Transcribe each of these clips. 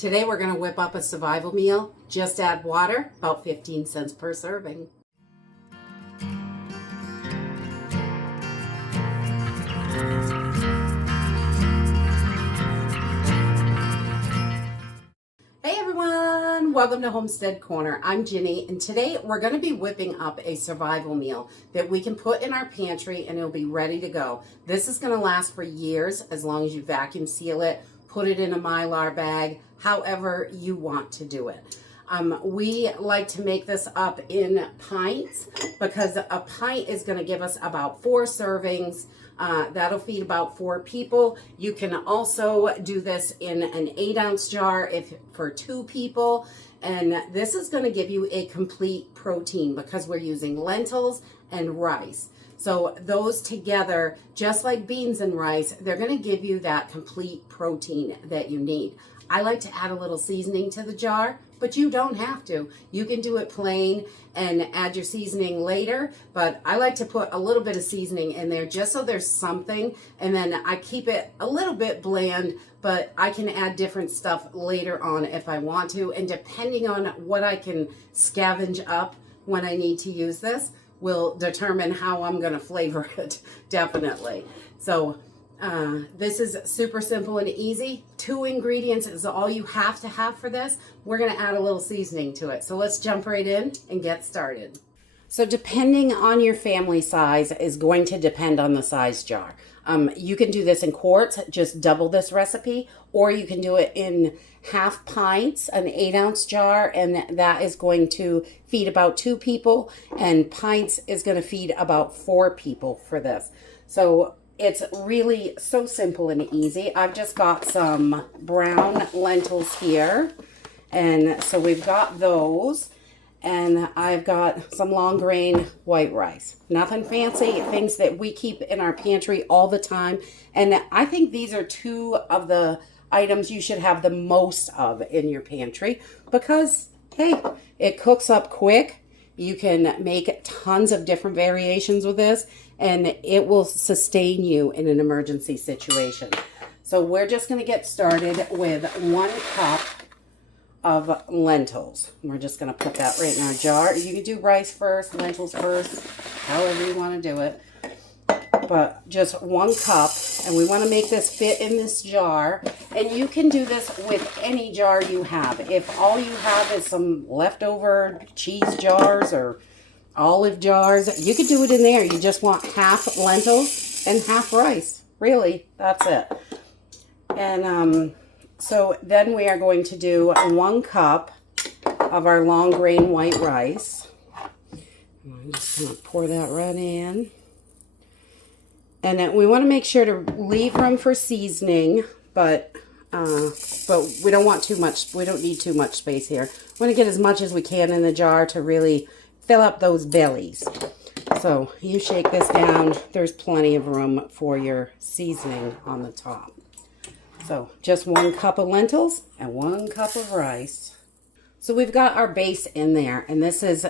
Today we're going to whip up a survival meal. Just add water, about 15 cents per serving. Hey everyone, welcome to Homestead Corner. I'm Ginny, and today we're going to be whipping up a survival meal that we can put in our pantry and it'll be ready to go. This is going to last for years as long as you vacuum seal it, put it in a Mylar bag, however you want to do it. We like to make this up in pints because a pint is going to give us about 4 servings. That'll feed about 4 people. You can also do this in an 8-ounce jar for 2 people. And this is going to give you a complete protein because we're using lentils and rice. So those together, just like beans and rice, they're going to give you that complete protein that you need. I like to add a little seasoning to the jar, but you don't have to. You can do it plain and add your seasoning later, but I like to put a little bit of seasoning in there just so there's something, and then I keep it a little bit bland, but I can add different stuff later on if I want to, and depending on what I can scavenge up when I need to use this will determine how I'm going to flavor it, definitely. So this is super simple and easy. 2 ingredients is all you have to have for this. We're going to add a little seasoning to it. So let's jump right in and get started. So depending on your family size is going to depend on the size jar. You can do this in quarts, just double this recipe, or you can do it in half pints, an 8-ounce jar, and that is going to feed about 2 people, and pints is going to feed about 4 people for this. So it's really so simple and easy. I've just got some brown lentils here, and so we've got those, and I've got some long grain white rice. Nothing fancy, things that we keep in our pantry all the time, and I think these are 2 of the items you should have the most of in your pantry because, hey, it cooks up quick. You can make tons of different variations with this, and it will sustain you in an emergency situation. So we're just going to get started with 1 cup of lentils. We're just going to put that right in our jar. You can do rice first, lentils first, however you want to do it. But just 1 cup, and we want to make this fit in this jar. And you can do this with any jar you have. If all you have is some leftover cheese jars or olive jars, you could do it in there. You just want half lentils and half rice. Really, that's it. And so then we are going to do 1 cup of our long grain white rice. I'm just going to pour that right in. And then we want to make sure to leave room for seasoning, but we don't want too much. We don't need too much space here. We want to get as much as we can in the jar to really fill up those bellies. So you shake this down. There's plenty of room for your seasoning on the top. So just 1 cup of lentils and 1 cup of rice. So we've got our base in there, and this is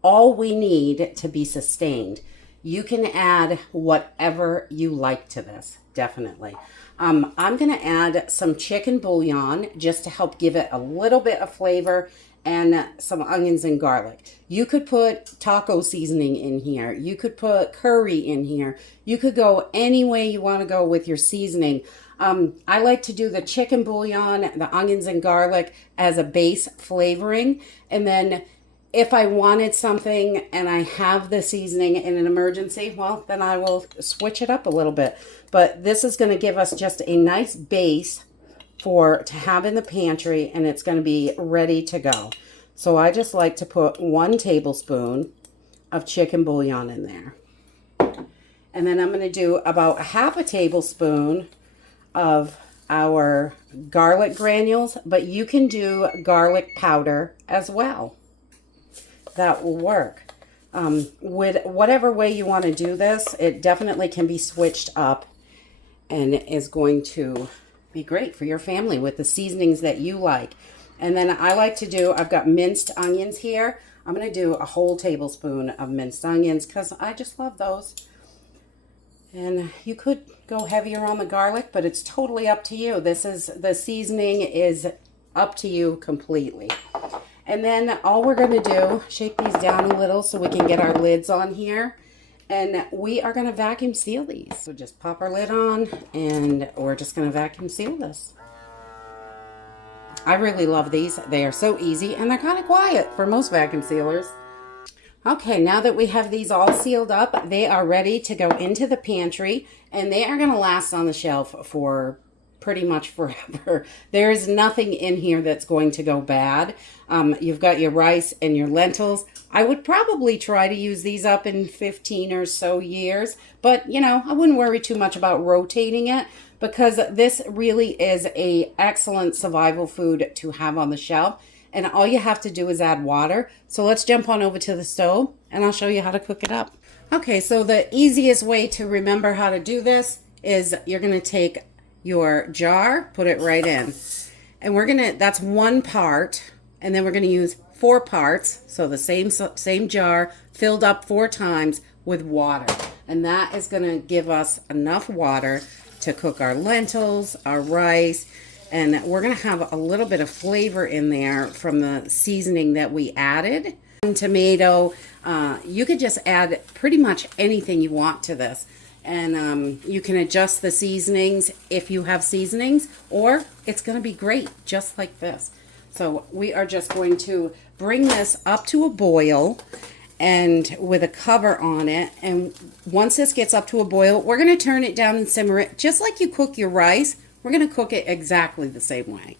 all we need to be sustained. You can add whatever you like to this, definitely. I'm going to add some chicken bouillon just to help give it a little bit of flavor, and some onions and garlic. You could put taco seasoning in here. You could put curry in here. You could go any way you want to go with your seasoning. I like to do the chicken bouillon, the onions and garlic as a base flavoring, and then if I wanted something and I have the seasoning in an emergency, well, then I will switch it up a little bit. But this is going to give us just a nice base to have in the pantry, and it's going to be ready to go. So I just like to put 1 tablespoon of chicken bouillon in there. And then I'm going to do about ½ a tablespoon of our garlic granules, but you can do garlic powder as well. That will work. With whatever way you want to do this, it definitely can be switched up and is going to be great for your family with the seasonings that you like. And then I like to do, I've got minced onions here. I'm going to do a whole tablespoon of minced onions because I just love those. And you could go heavier on the garlic, but it's totally up to you. This is, the seasoning is up to you completely. And then all we're going to do, shake these down a little so we can get our lids on here. And we are going to vacuum seal these. So just pop our lid on and we're just going to vacuum seal this. I really love these. They are so easy and they're kind of quiet for most vacuum sealers. Okay, now that we have these all sealed up, they are ready to go into the pantry and they are going to last on the shelf for pretty much forever. There is nothing in here that's going to go bad. You've got your rice and your lentils. I would probably try to use these up in 15 or so years, but you know, I wouldn't worry too much about rotating it because this really is a excellent survival food to have on the shelf. And all you have to do is add water. So let's jump on over to the stove and I'll show you how to cook it up. Okay, so the easiest way to remember how to do this is you're gonna take your jar, put it right in. And that's 1 part, and then we're gonna use 4 parts, so the same jar filled up 4 times with water. And that is gonna give us enough water to cook our lentils, our rice, and we're gonna have a little bit of flavor in there from the seasoning that we added. And tomato, you could just add pretty much anything you want to this. And you can adjust the seasonings if you have seasonings, or it's going to be great just like this. So we are just going to bring this up to a boil and with a cover on it. And once this gets up to a boil, we're going to turn it down and simmer it just like you cook your rice. We're going to cook it exactly the same way.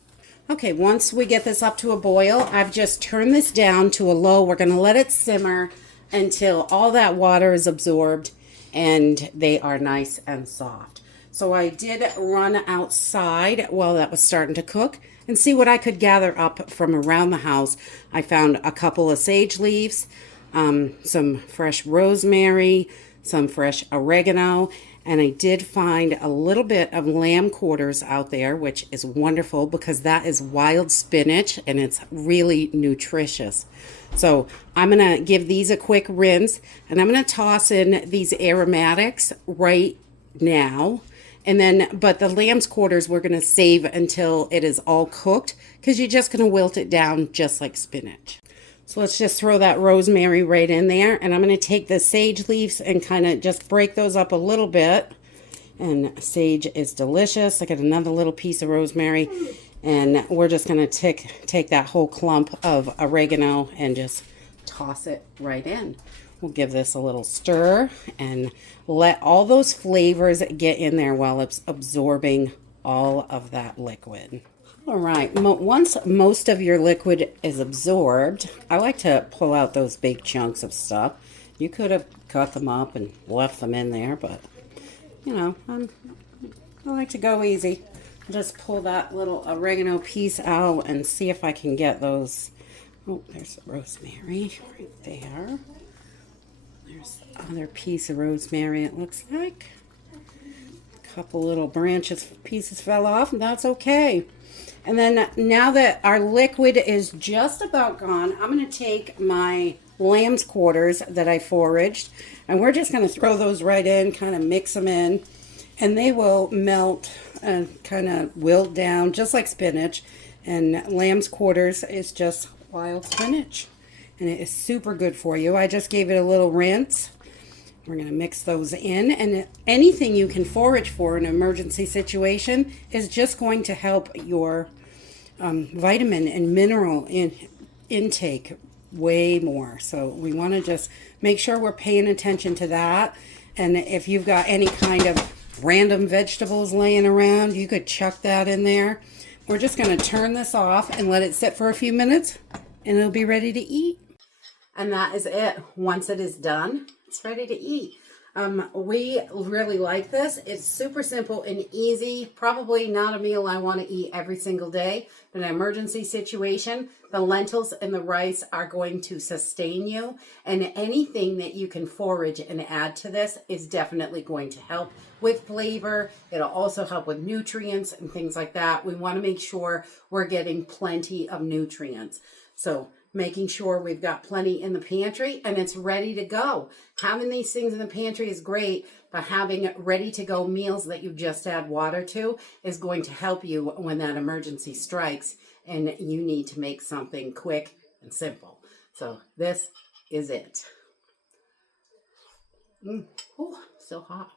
Okay, once we get this up to a boil, I've just turned this down to a low. We're going to let it simmer until all that water is absorbed and they are nice and soft. So I did run outside while that was starting to cook and see what I could gather up from around the house. I found a couple of sage leaves, some fresh rosemary, some fresh oregano, and I did find a little bit of lamb quarters out there, which is wonderful because that is wild spinach and it's really nutritious. So I'm going to give these a quick rinse and I'm going to toss in these aromatics right now. And then, but the lamb's quarters we're going to save until it is all cooked because you're just going to wilt it down just like spinach. So let's just throw that rosemary right in there. And I'm going to take the sage leaves and kind of just break those up a little bit. And sage is delicious. I got another little piece of rosemary. And we're just going to take that whole clump of oregano and just toss it right in. We'll give this a little stir and let all those flavors get in there while it's absorbing all of that liquid. All right, once most of your liquid is absorbed, I like to pull out those big chunks of stuff. You could have cut them up and left them in there, but you know, I like to go easy. Just pull that little oregano piece out and see if I can get those. Oh, there's the rosemary right there. There's the other piece of rosemary, it looks like. A couple little pieces fell off, and that's okay. And then now that our liquid is just about gone, I'm going to take my lamb's quarters that I foraged, and we're just going to throw those right in, kind of mix them in, and they will melt and kind of wilt down just like spinach. And lamb's quarters is just wild spinach, and it is super good for you. I just gave it a little rinse. We're going to mix those in, and anything you can forage for in an emergency situation is just going to help your vitamin and mineral intake way more. So we want to just make sure we're paying attention to that. And if you've got any kind of random vegetables laying around, you could chuck that in there. We're just going to turn this off and let it sit for a few minutes, and it'll be ready to eat. And that is it. Once it is done, it's ready to eat. We really like this. It's super simple and easy. Probably not a meal I want to eat every single day, but in an emergency situation, the lentils and the rice are going to sustain you. And anything that you can forage and add to this is definitely going to help with flavor. It'll also help with nutrients and things like that. We want to make sure we're getting plenty of nutrients. So making sure we've got plenty in the pantry and it's ready to go. Having these things in the pantry is great, but having ready to go meals that you just add water to is going to help you when that emergency strikes and you need to make something quick and simple. So this is it. Oh, so hot.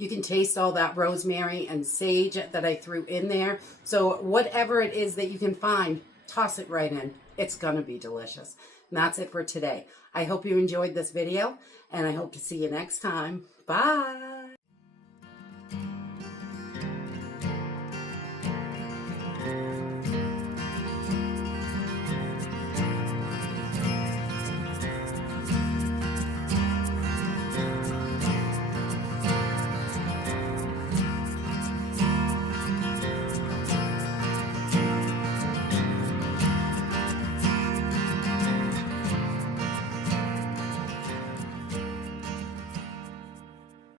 You can taste all that rosemary and sage that I threw in there. So whatever it is that you can find, toss it right in. It's going to be delicious. And that's it for today. I hope you enjoyed this video, and I hope to see you next time. Bye.